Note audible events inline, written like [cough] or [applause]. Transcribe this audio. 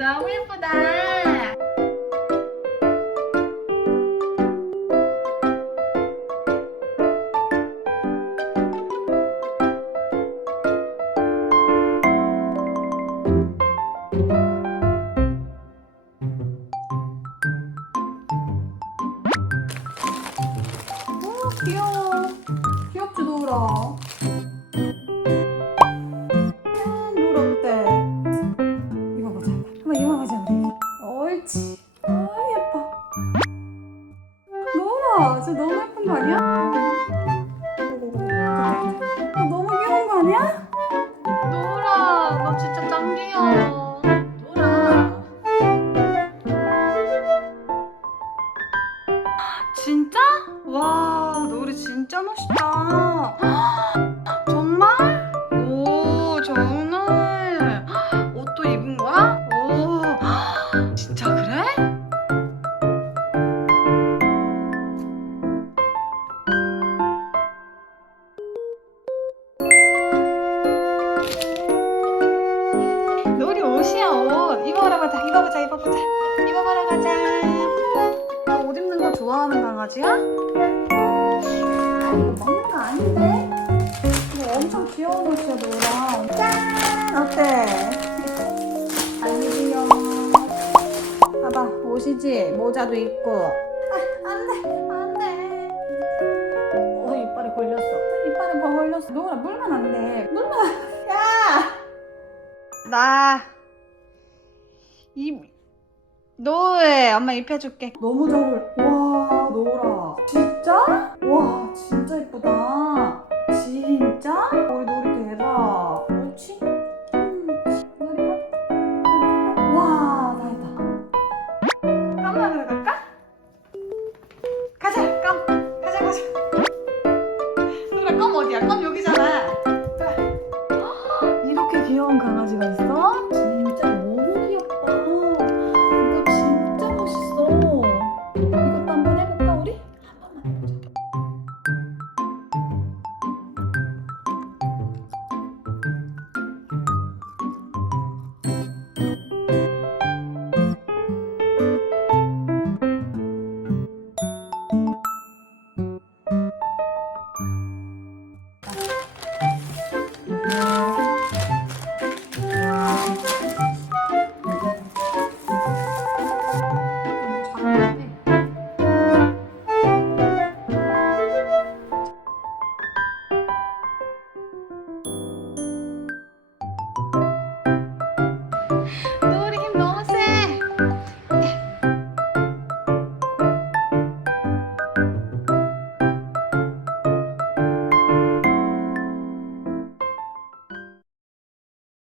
너무 예쁘다. 어, 귀여워. 귀엽지, 노을 입어보자, 우리. 옳지. 아, 예뻐. 노을아, 진짜 너무 예쁜 거 아니야? 어, 너무 귀여운 거 아니야? 노라, 너 진짜 짱 귀여워. 노라. 진짜? 와, 노리 진짜 멋있다. [gasps] 정말? 오, 정말. 입어보자 입어보자 입어보러 가자 너 옷 입는 거 좋아하는 강아지야? 아니, 이거 먹는 거 아닌데? 이거 엄청 귀여운 옷이야, 노을아. 짠! 어때? 아이 귀여워. 봐봐, 옷이지? 모자도 있고. 아, 안 돼, 안 돼. 어, 이빨에 걸렸어. 이빨에 뭐 걸렸어. 노을아, 물면 안 돼. 물면 안. 야! 나 입... 너왜 엄마 입혀줄게 너무 잘 어울려. 와, 노을아. 진짜? 와, 진짜 예쁘다. 진짜?